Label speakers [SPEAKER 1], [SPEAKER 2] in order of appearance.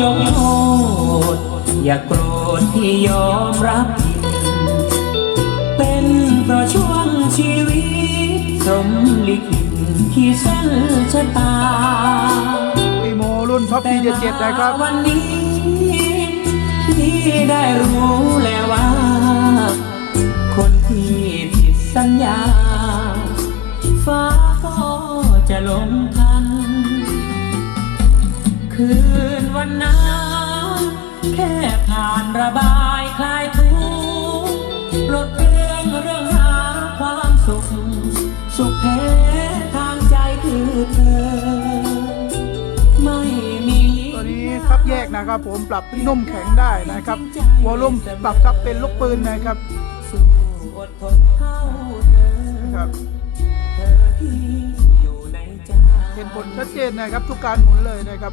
[SPEAKER 1] ยกโทษ อย่าโกรธที่ยอมรับผิด เป็นเพราะช่วงชีวิต สมลิขิตที่สั้นชะตา
[SPEAKER 2] ปีโมรุ่นท็อปปีเจ็ดนะครับ
[SPEAKER 1] วันนี้ที่ได้รู้แล้วว่า คนที่ผิดสัญญา ฟ้าก็จะลง คืนวันนั้น แค่ผ่านระบายคลายทุกข์ลดเปลื้องเรื่องหาความสุข สุขแท้ทางใจคือเธอ ไม่มี
[SPEAKER 2] ตัวนี้ซับแยกนะครับผมปรับนุ่มแข็งได้นะครับวอลลุ่มปรับครับเป็นลูกปืนนะครับ
[SPEAKER 1] สู้อดทนเท่าเธอ
[SPEAKER 2] นะครับ
[SPEAKER 1] เธอที่
[SPEAKER 2] ผลชัดเจนนะครับ ทุกการหมุนเลยนะครับ